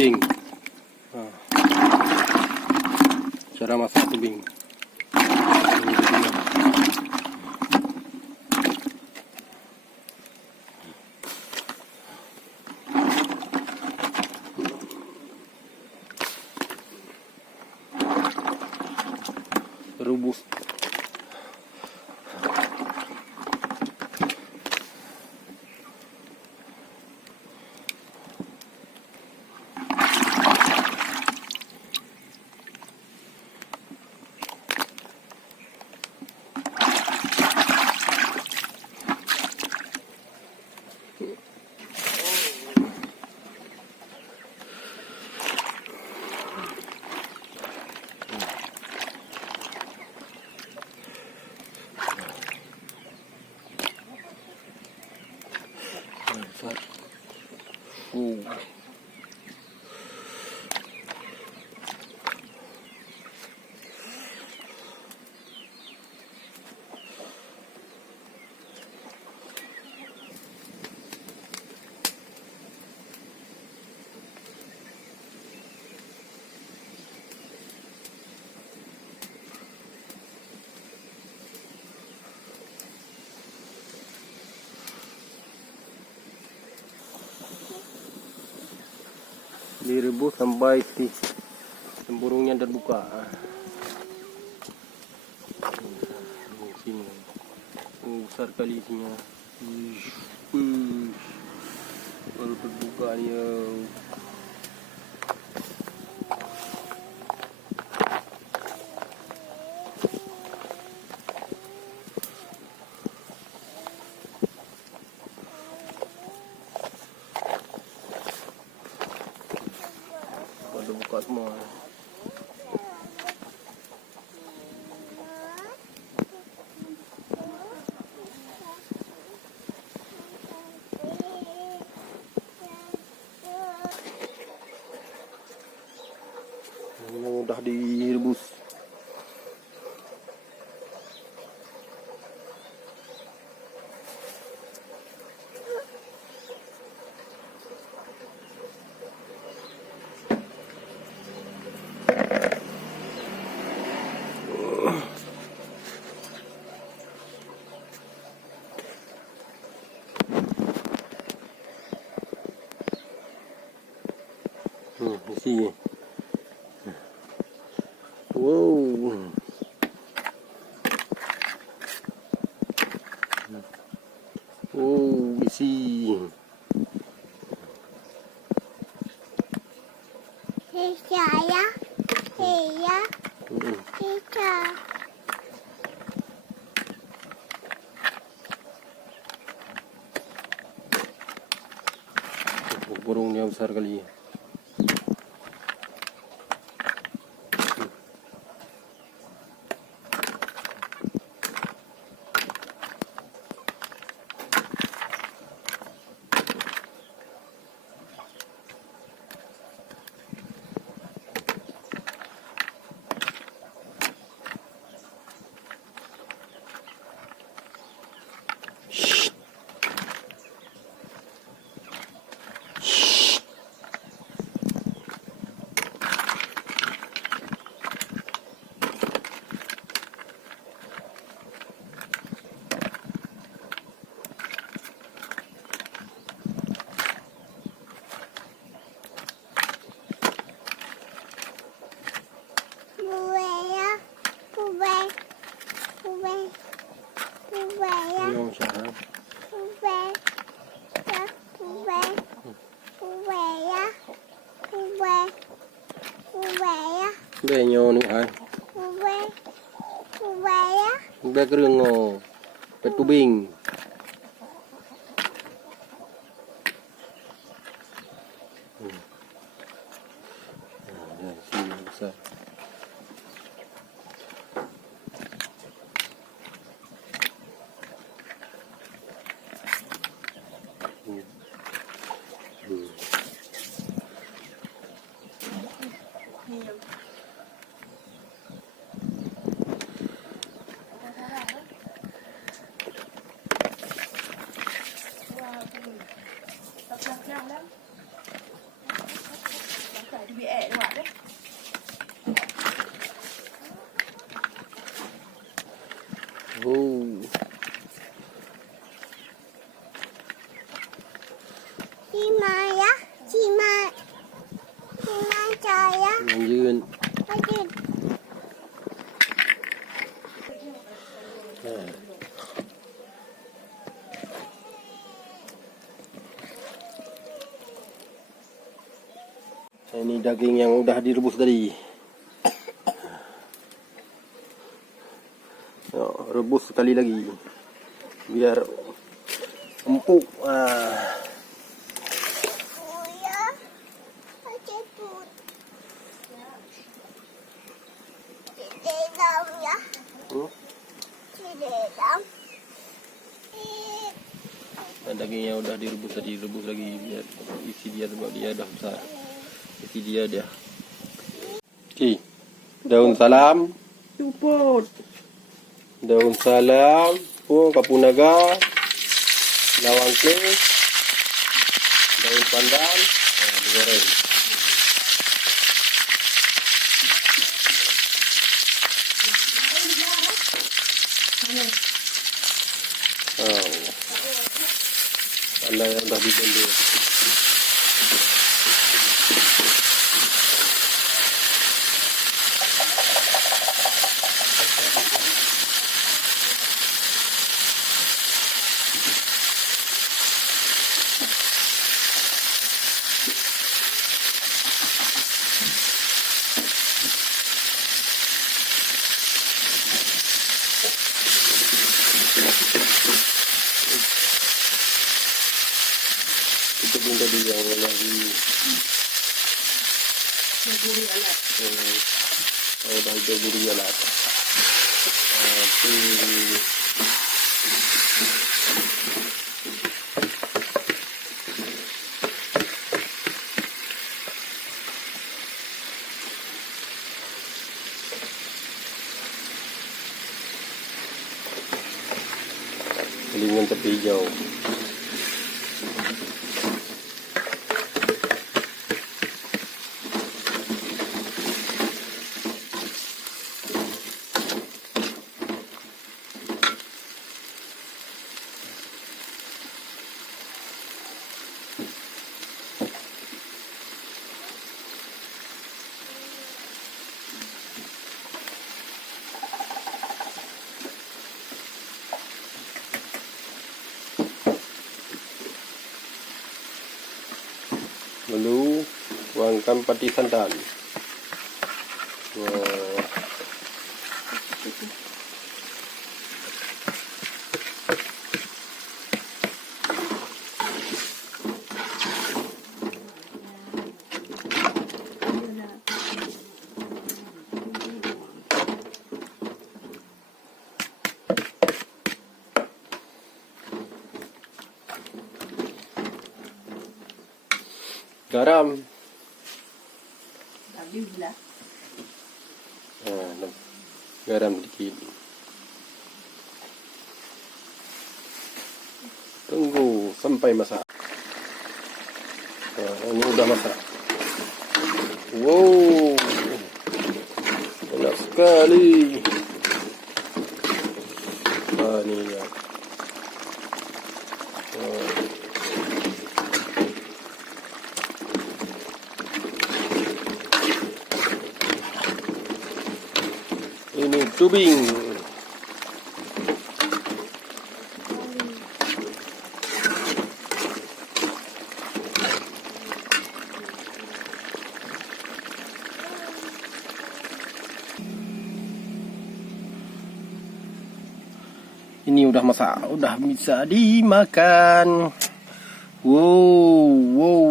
tubing. Nah, cara masak tubing. Rebus. Direbus sampai tempurungnya terbuka. Sini besar kali isinya. Baru terbuka dia. Baru buka semua. Ini udah direbus. Isi. Wow. Oh, isi. Saya. Burungnya besar kali. Yung siya. Bè nhô nữa hả? Bè cái đường ngô. Bè tu bình. Ini daging yang udah direbus tadi. Rebus sekali lagi biar empuk. Dagingnya udah direbus tadi, rebus lagi biar isi dia, sebab dia dah besar. Isi dia. Oke, daun salam, Cupot. daun salam, kapur naga, lawang kling, daun pandan, digoreng. Anda yang dah diblender. Itu pun tadi yang lagi Naguri alat. dah itu buri alat. Kelingan tepi hijau. Lalu tuangkan pati santan. Garam. Habislah. Garam sedikit. Tunggu sampai masak. Ini udah masak. Wow, enak sekali. Ini ya. Ini tubing. Ini udah masak, udah bisa dimakan. Wow, wow,